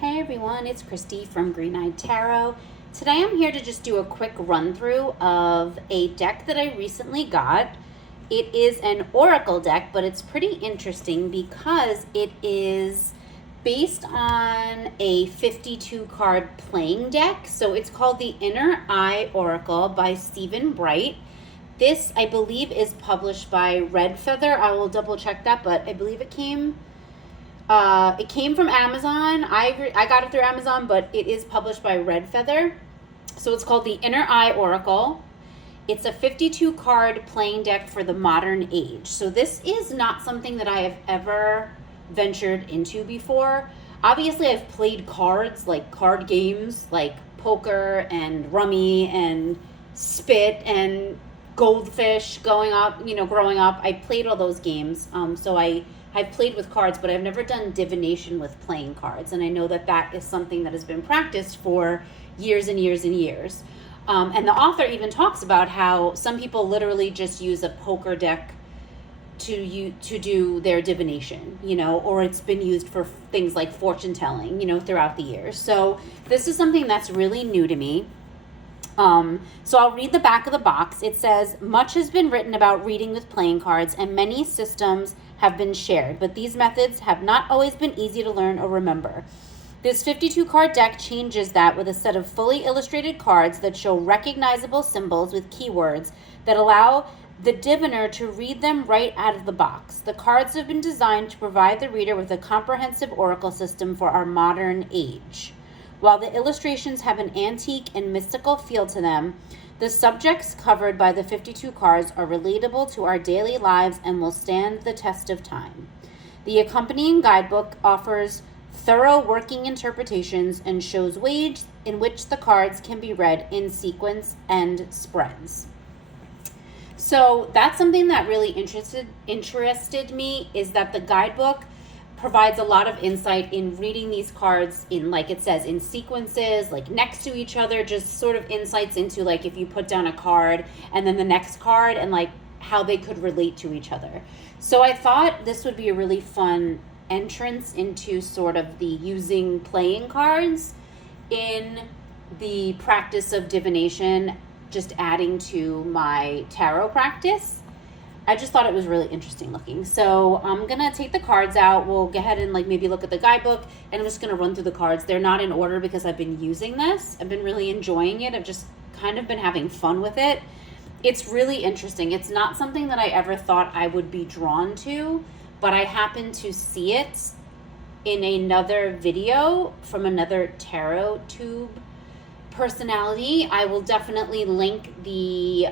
Hey everyone, it's Christy from Green Eyed Tarot. Today I'm here to just do a quick run through of a deck that I recently got. It is an oracle deck, but it's pretty interesting because it is based on a 52 card playing deck. So it's called the Inner Eye Oracle by Stephen Bright. This, I believe, is published by Red Feather. I will double check that, but I believe it came from Amazon. I got it through Amazon, but it is published by Red Feather. So it's called the Inner Eye Oracle. It's a 52 card playing deck for the modern age. So this is not something that I have ever ventured into before. Obviously, I've played cards, like card games, like poker and rummy and spit and goldfish growing up. I played all those games. So I've played with cards, but I've never done divination with playing cards. And I know that that is something that has been practiced for years and years and years. And the author even talks about how some people literally just use a poker deck to do their divination, or it's been used for things like fortune telling, throughout the years. So this is something that's really new to me. So I'll read the back of the box. It says, much has been written about reading with playing cards and many systems have been shared, but these methods have not always been easy to learn or remember. This 52 card deck changes that with a set of fully illustrated cards that show recognizable symbols with keywords that allow the diviner to read them right out of the box. The cards have been designed to provide the reader with a comprehensive oracle system for our modern age. While the illustrations have an antique and mystical feel to them, the subjects covered by the 52 cards are relatable to our daily lives and will stand the test of time. The accompanying guidebook offers thorough working interpretations and shows ways in which the cards can be read in sequence and spreads. So that's something that really interested me, is that the guidebook provides a lot of insight in reading these cards in, like it says, in sequences, like next to each other, just sort of insights into, like, if you put down a card and then the next card and like how they could relate to each other. So I thought this would be a really fun entrance into sort of the using playing cards in the practice of divination, just adding to my tarot practice. I just thought it was really interesting looking. So I'm going to take the cards out. We'll go ahead and maybe look at the guidebook, and I'm just going to run through the cards. They're not in order because I've been using this. I've been really enjoying it. I've just kind of been having fun with it. It's really interesting. It's not something that I ever thought I would be drawn to, but I happened to see it in another video from another tarot tube personality. I will definitely link the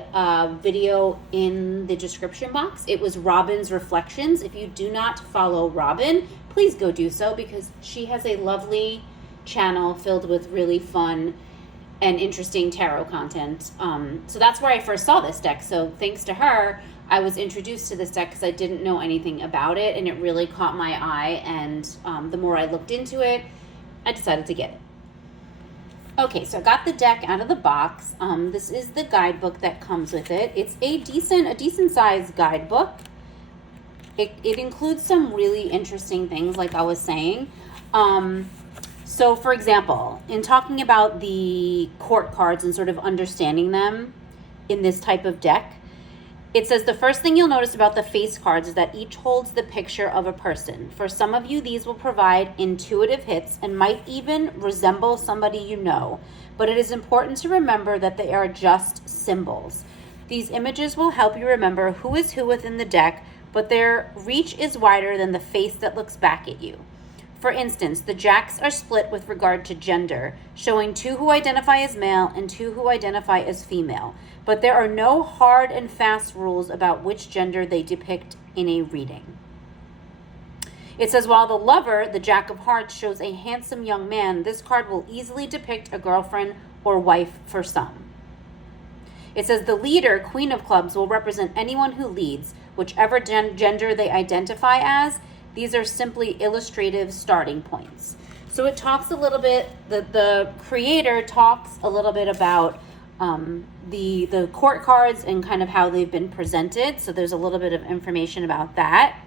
video in the description box. It was Robin's Reflections. If you do not follow Robin, please go do so, because she has a lovely channel filled with really fun and interesting tarot content. So that's where I first saw this deck. So thanks to her, I was introduced to this deck because I didn't know anything about it, and it really caught my eye. And the more I looked into it, I decided to get it. Okay, so I got the deck out of the box. This is the guidebook that comes with it. It's a decent sized guidebook. It includes some really interesting things, like I was saying. So for example, in talking about the court cards and sort of understanding them in this type of deck, it says the first thing you'll notice about the face cards is that each holds the picture of a person. For some of you, these will provide intuitive hits and might even resemble somebody you know, but it is important to remember that they are just symbols. These images will help you remember who is who within the deck, but their reach is wider than the face that looks back at you. For instance, the jacks are split with regard to gender, showing 2 who identify as male and 2 who identify as female. But there are no hard and fast rules about which gender they depict in a reading. It says, while the lover, the Jack of Hearts, shows a handsome young man, this card will easily depict a girlfriend or wife for some. It says the leader, Queen of Clubs, will represent anyone who leads, whichever gender they identify as. These are simply illustrative starting points. So it talks a little bit, the creator talks a little bit about the court cards and kind of how they've been presented. So there's a little bit of information about that.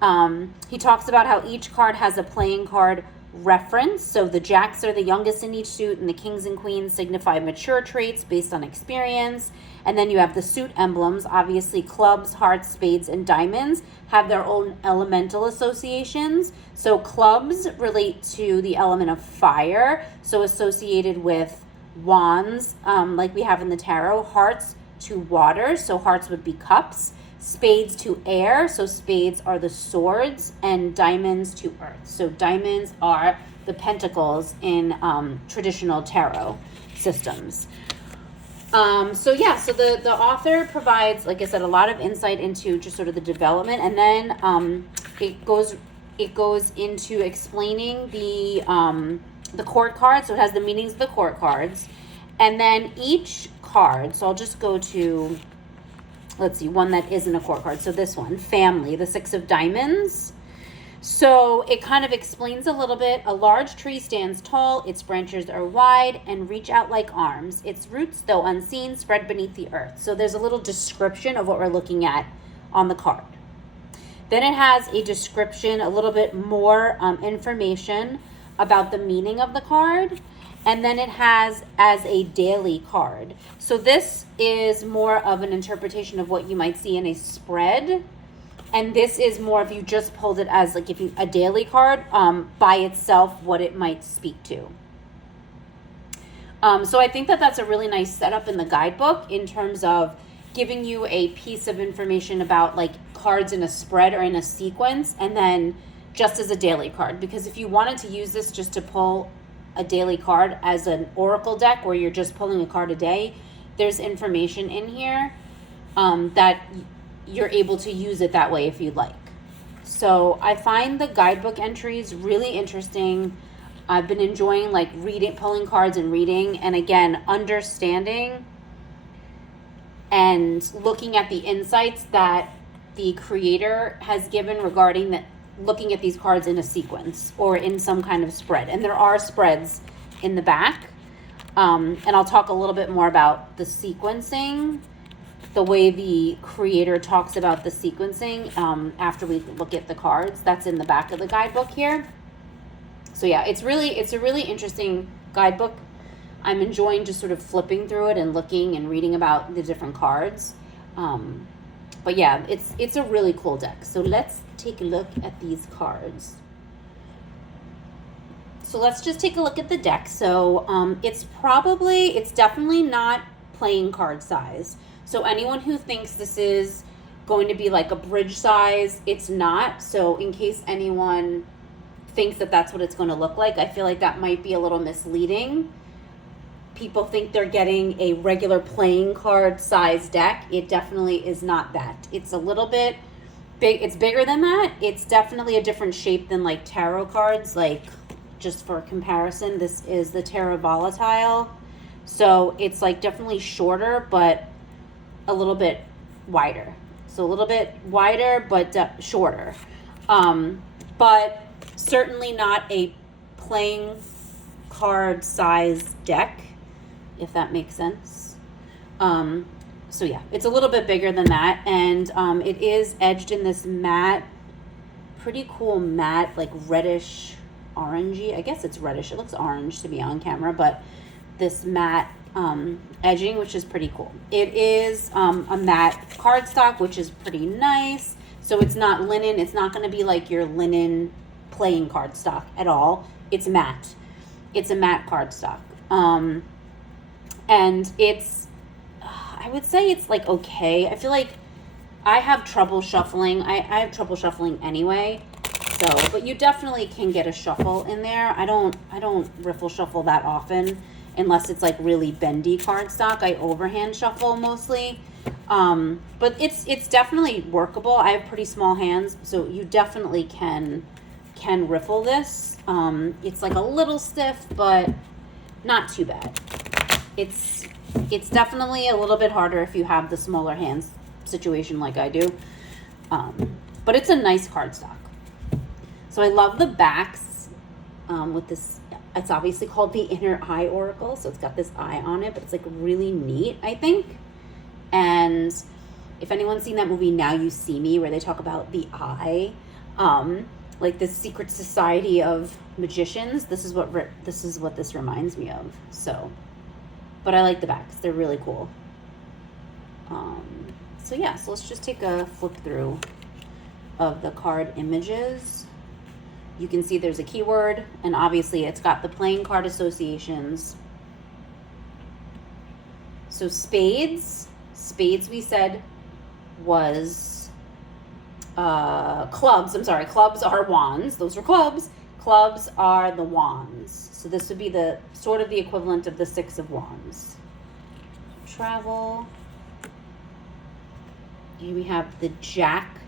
He talks about how each card has a playing card reference. So the jacks are the youngest in each suit, and the kings and queens signify mature traits based on experience. And then you have the suit emblems. Obviously, clubs, hearts, spades, and diamonds have their own elemental associations. So clubs relate to the element of fire, so associated with wands, like we have in the tarot. Hearts to water, so hearts would be cups. Spades to air, so spades are the swords. And diamonds to earth, so diamonds are the pentacles in traditional tarot systems. So the author provides, like I said, a lot of insight into just sort of the development, and then it goes into explaining the court cards. So it has the meanings of the court cards, and then each card. So I'll just go to, let's see, one that isn't a court card. So this one, family, the 6 of diamonds. So it kind of explains a little bit. A large tree stands tall, its branches are wide and reach out like arms. Its roots, though unseen, spread beneath the earth. So there's a little description of what we're looking at on the card. Then it has a description, a little bit more information about the meaning of the card. And then it has as a daily card. So this is more of an interpretation of what you might see in a spread. And this is more if you just pulled it as like if you a daily card by itself, what it might speak to. So I think that that's a really nice setup in the guidebook in terms of giving you a piece of information about like cards in a spread or in a sequence, and then just as a daily card. Because if you wanted to use this just to pull a daily card as an oracle deck where you're just pulling a card a day, there's information in here that you're able to use it that way if you'd like. So I find the guidebook entries really interesting. I've been enjoying like reading, pulling cards and reading, and again, understanding and looking at the insights that the creator has given regarding that, looking at these cards in a sequence or in some kind of spread. And there are spreads in the back. And I'll talk a little bit more about the sequencing, the way the creator talks about the sequencing after we look at the cards. That's in the back of the guidebook here. So yeah, it's a really interesting guidebook. I'm enjoying just sort of flipping through it and looking and reading about the different cards. But yeah, it's a really cool deck. So let's take a look at these cards. So let's just take a look at the deck. So it's definitely not playing card size. So anyone who thinks this is going to be like a bridge size, it's not. So in case anyone thinks that that's what it's going to look like, I feel like that might be a little misleading. People think they're getting a regular playing card size deck. It definitely is not that. It's a little bit big. It's bigger than that. It's definitely a different shape than like tarot cards. Like, just for comparison, this is the Tarot Volatile. So it's like definitely shorter, but a little bit wider. So a little bit wider, but shorter. But certainly not a playing card size deck, if that makes sense. So yeah, it's a little bit bigger than that. And it is edged in this matte, pretty cool matte, like reddish orangey. I guess it's reddish. It looks orange to be on camera, but this matte edging, which is pretty cool. It is a matte cardstock, which is pretty nice. So it's not linen. It's not going to be like your linen playing cardstock at all. It's matte. It's a matte cardstock. And it's, I would say it's like okay. I feel like I have trouble shuffling. I have trouble shuffling anyway. So, but you definitely can get a shuffle in there. I don't riffle shuffle that often unless it's like really bendy cardstock. I overhand shuffle mostly. But it's definitely workable. I have pretty small hands, so you definitely can riffle this. It's like a little stiff, but not too bad. It's definitely a little bit harder if you have the smaller hands situation like I do. But it's a nice cardstock. So I love the backs with this. It's obviously called the Inner Eye Oracle, so it's got this eye on it, but it's like really neat, I think. And if anyone's seen that movie Now You See Me, where they talk about the eye, like this secret society of magicians. This is what this reminds me of. So, but I like the backs; they're really cool. So yeah, so let's just take a flip through of the card images. You can see there's a keyword, and obviously it's got the playing card associations. So spades we said was clubs. I'm sorry, clubs are wands. Those are clubs. Clubs are the wands. So this would be the sort of the equivalent of the 6 of wands. Travel. Here we have the Jack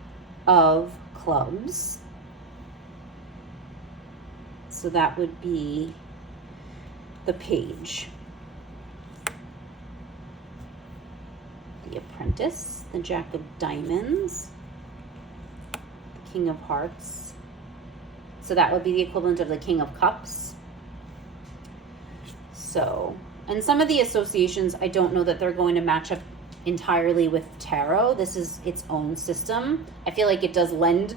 of clubs. So that would be the page. The apprentice, the Jack of diamonds, the King of hearts. So that would be the equivalent of the King of cups. So, and some of the associations, I don't know that they're going to match up entirely with tarot. This is its own system. I feel like it does lend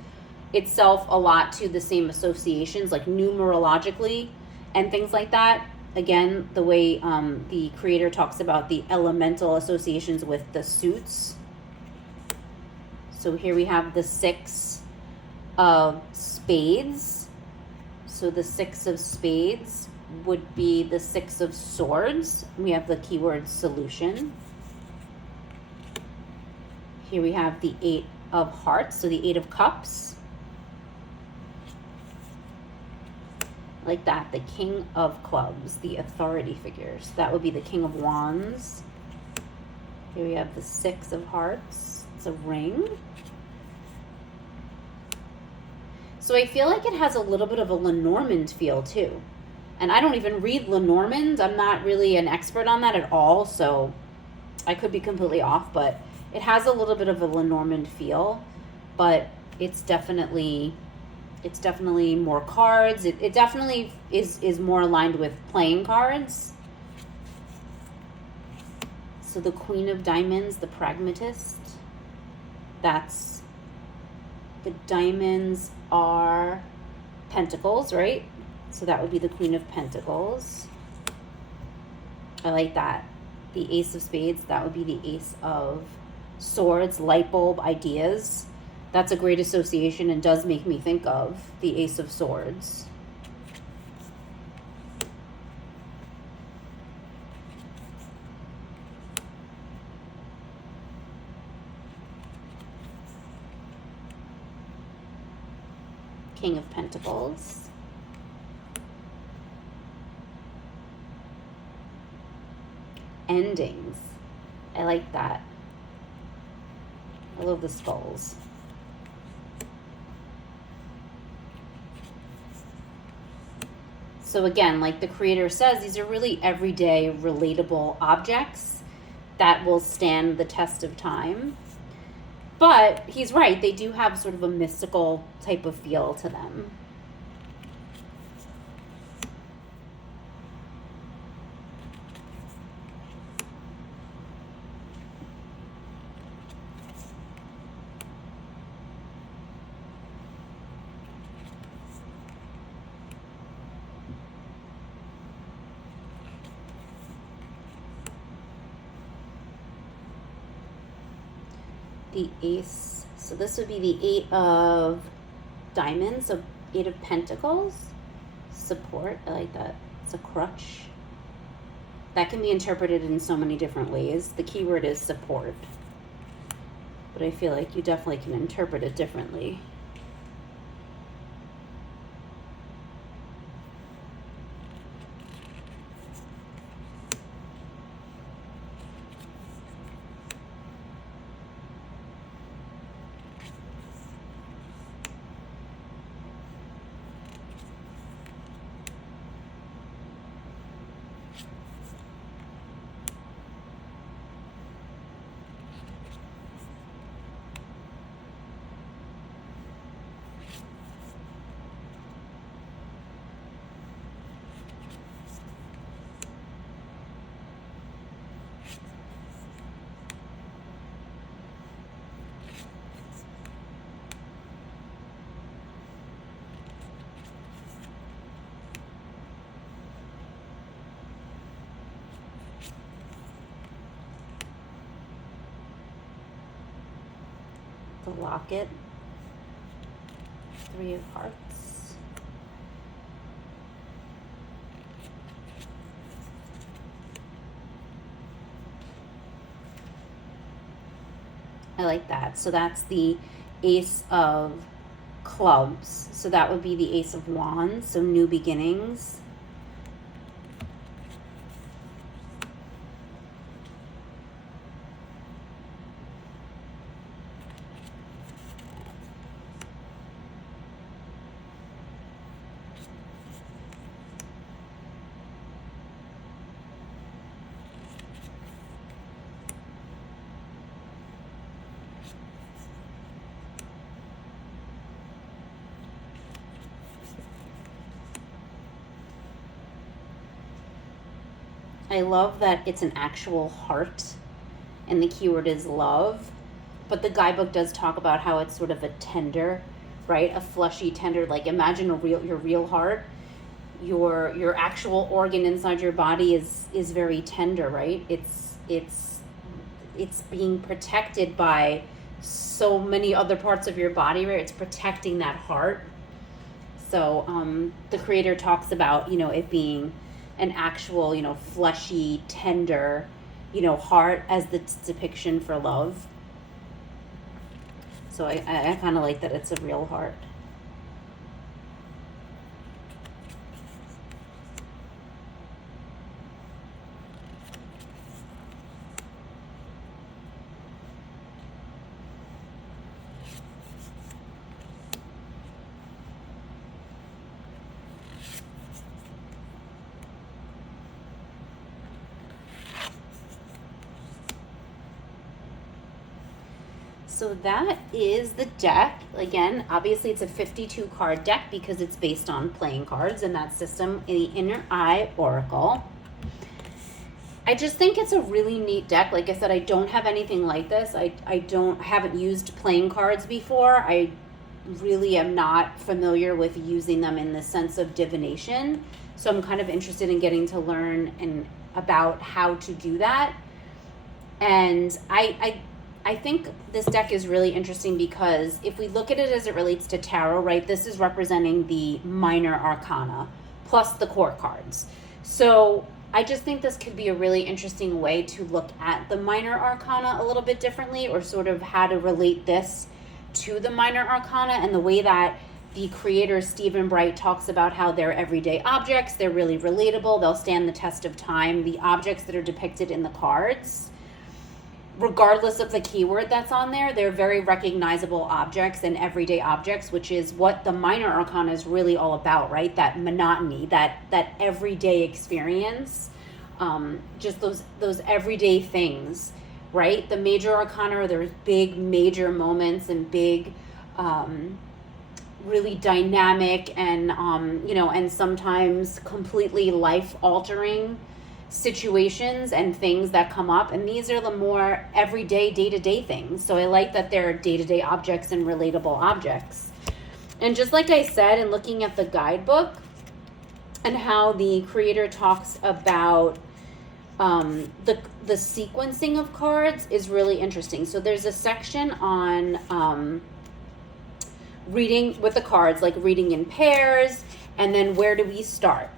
itself a lot to the same associations, like numerologically and things like that. Again, the way the creator talks about the elemental associations with the suits. So here we have the 6 of spades. So the 6 of spades would be the 6 of swords. We have the keyword solution. Here we have the 8 of hearts, so the 8 of cups. Like that, the King of clubs, the authority figures. That would be the King of wands. Here we have the 6 of hearts. It's a ring. So I feel like it has a little bit of a Lenormand feel too. And I don't even read Lenormand. I'm not really an expert on that at all, so I could be completely off, but it has a little bit of a Lenormand feel, but it's definitely more cards. It definitely is more aligned with playing cards. So the Queen of Diamonds, the pragmatist, that's, the diamonds are pentacles, right? So that would be the Queen of Pentacles. I like that. The Ace of Spades, that would be the Ace of Swords, light bulb ideas. That's a great association and does make me think of the Ace of Swords. King of Pentacles. Endings. I like that. I love the skulls. So again, like the creator says, these are really everyday, relatable objects that will stand the test of time. But he's right, they do have sort of a mystical type of feel to them. The Ace, so this would be the 8 of diamonds, so 8 of pentacles. Support, I like that. It's a crutch. That can be interpreted in so many different ways. The keyword is support, but I feel like you definitely can interpret it differently. The locket. 3 of hearts. I like that. So that's the Ace of Clubs. So that would be the Ace of Wands. So new beginnings. I love that it's an actual heart and the keyword is love. But the guidebook does talk about how it's sort of a tender, right? A fleshy tender, like imagine your real heart. Your actual organ inside your body is very tender, right? It's being protected by so many other parts of your body, right? It's protecting that heart. So the creator talks about, it being an actual, fleshy, tender, heart as the depiction for love. So I kind of like that it's a real heart. So that is the deck. Again, obviously it's a 52 card deck because it's based on playing cards and that system in the Inner Eye Oracle. I just think it's a really neat deck. Like I said, I don't have anything like this. I haven't used playing cards before. I really am not familiar with using them in the sense of divination. So I'm kind of interested in getting to learn about how to do that. And I think this deck is really interesting because if we look at it as it relates to tarot, right, this is representing the minor arcana plus the court cards. So I just think this could be a really interesting way to look at the minor arcana a little bit differently, or sort of how to relate this to the minor arcana, and the way that the creator Stephen Bright talks about how they're everyday objects, they're really relatable, they'll stand the test of time. The objects that are depicted in the cards, regardless of the keyword that's on there, they're very recognizable objects and everyday objects, which is what the minor arcana is really all about, right? That monotony, that everyday experience, just those everyday things, right? The major arcana are those big major moments and big, really dynamic and, and sometimes completely life-altering situations and things that come up, and these are the more everyday day-to-day things. So I like that they're day-to-day objects and relatable objects. And just like I said, in looking at the guidebook and how the creator talks about the sequencing of cards is really interesting. So there's a section on reading with the cards, like reading in pairs, and then where do we start.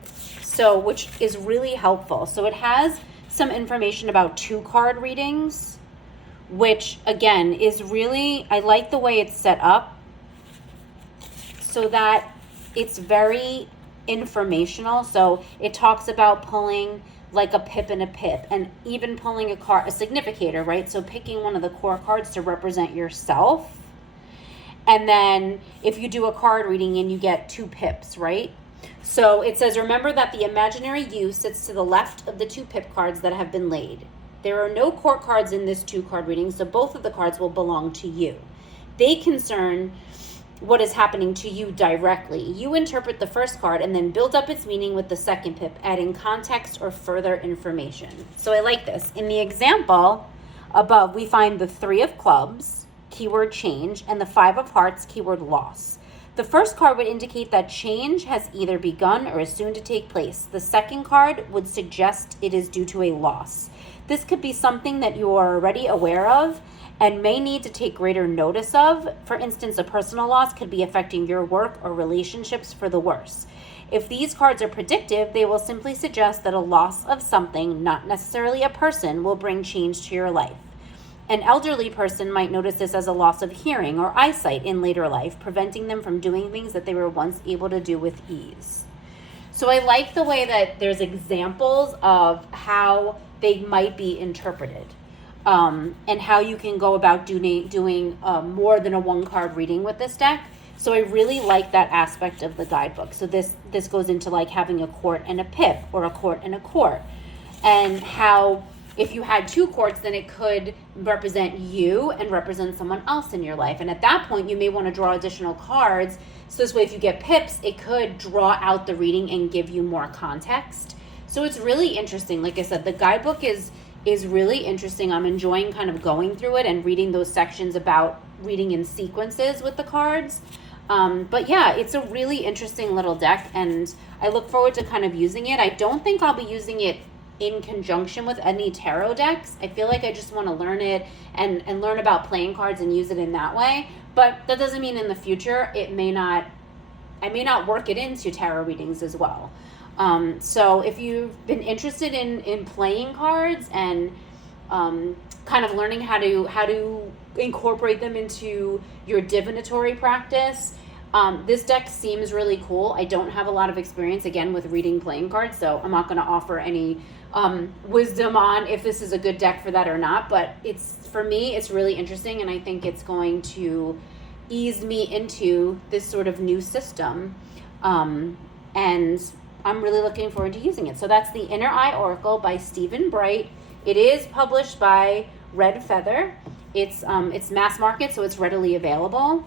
So, which is really helpful. So it has some information about 2-card readings, which again is really, I like the way it's set up so that it's very informational. So it talks about pulling like a pip and a pip, and even pulling a card, a significator, right? So picking one of the core cards to represent yourself. And then if you do a card reading and you get 2 pips, right? So it says, remember that the imaginary you sits to the left of the 2 pip cards that have been laid. There are no court cards in this 2-card reading, so both of the cards will belong to you. They concern what is happening to you directly. You interpret the first card and then build up its meaning with the second pip, adding context or further information. So I like this. In the example above, we find the 3 of clubs, keyword change, and the 5 of hearts, keyword loss. The first card would indicate that change has either begun or is soon to take place. The second card would suggest it is due to a loss. This could be something that you are already aware of and may need to take greater notice of. For instance, a personal loss could be affecting your work or relationships for the worse. If these cards are predictive, they will simply suggest that a loss of something, not necessarily a person, will bring change to your life. An elderly person might notice this as a loss of hearing or eyesight in later life, preventing them from doing things that they were once able to do with ease. So I like the way that there's examples of how they might be interpreted, and how you can go about doing more than a one-card reading with this deck. So I really like that aspect of the guidebook. So this goes into like having a court and a pip, or a court and a court, and how if you had two courts, then it could represent you and represent someone else in your life. And at that point, you may want to draw additional cards. So this way, if you get pips, it could draw out the reading and give you more context. So it's really interesting. Like I said, the guidebook is really interesting. I'm enjoying kind of going through it and reading those sections about reading in sequences with the cards. But yeah, it's a really interesting little deck, and I look forward to kind of using it. I don't think I'll be using it in conjunction with any tarot decks. I feel like I just want to learn it and learn about playing cards and use it in that way. But that doesn't mean in the future I may not work it into tarot readings as well. So if you've been interested in playing cards and kind of learning how to incorporate them into your divinatory practice, this deck seems really cool. I don't have a lot of experience, again, with reading playing cards, so I'm not going to offer any wisdom on if this is a good deck for that or not. But for me, it's really interesting, and I think it's going to ease me into this sort of new system. And I'm really looking forward to using it. So that's the Inner Eye Oracle by Stephen Bright. It is published by Red Feather. It's mass market, so it's readily available.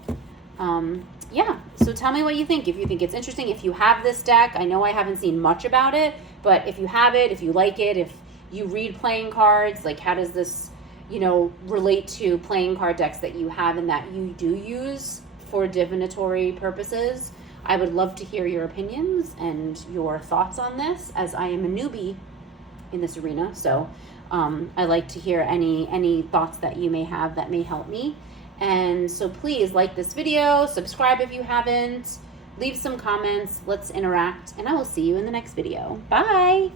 Yeah, so tell me what you think. If you think it's interesting, if you have this deck. I know I haven't seen much about it, but if you have it, if you like it, if you read playing cards, like how does this, relate to playing card decks that you have and that you do use for divinatory purposes? I would love to hear your opinions and your thoughts on this, as I am a newbie in this arena. So I like to hear any thoughts that you may have that may help me. And so please like this video, subscribe if you haven't, leave some comments, let's interact, and I will see you in the next video. Bye!